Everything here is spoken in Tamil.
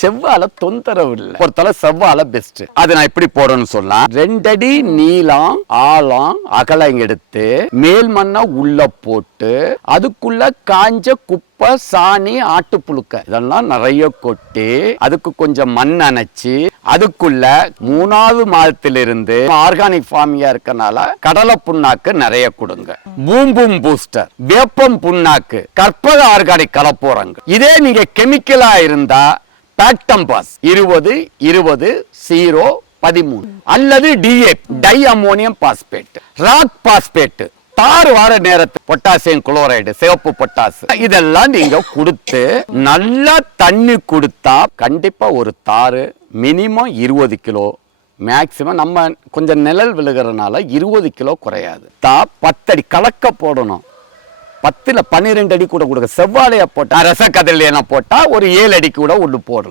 செவ்வாழை தொந்தரவு இல்லை. பொறுத்தல செவ்வால பெஸ்ட் அது நான் எப்படி போடணும்னு சொல்லலாம் ரெண்டடி நீளம் ஆழம் அகலம் எடுத்து மேல் மண்ணை உள்ள போட்டு அதுக்குள்ள காஞ்ச குப்பை சாணி ஆட்டுப்புழுக்க இதெல்லாம் நிறைய கொட்டி அதுக்கு கொஞ்சம் மண் அணைச்சி அதுக்குள்ள மூணாவது மாதத்திலிருந்து ஆர்கானிக் ஃபார்மியா இருக்கனால கடலை புண்ணாக்கு நிறைய கொடுங்க. பூம்பும் பூஸ்டர் வேப்பம் புண்ணாக்கு கற்பக ஆர்கானிக் கலப்போறங்க. இதே நீங்க கெமிக்கலா இருந்தா பேக்டம்பாஸ் இருபது இருபது ஜீரோ பதிமூணு. அல்லது D A di ammonium phosphate rock phosphate தார் வார நேரத்து பொட்டாசியம் குளோரைடு சிவப்பு பொட்டாசு. இதெல்லாம் நீங்க கொடுத்து நல்லா தண்ணி கொடுத்தா கண்டிப்பா ஒரு தாறு மினிமம் இருபது கிலோ. மேக்சிமம் நம்ம கொஞ்சம் நிழல் விழுகிறனால இருபது கிலோ குறையாது. தா பத்தடி கலக்க போடணும். பத்தில் பன்னிரெண்டு அடி கூட கொடுக்க செவ்வாழைய போட்டால் ரசக்கதிரியான போட்டால் ஒரு ஏழு அடி கூட ஒன்று போடலாம்.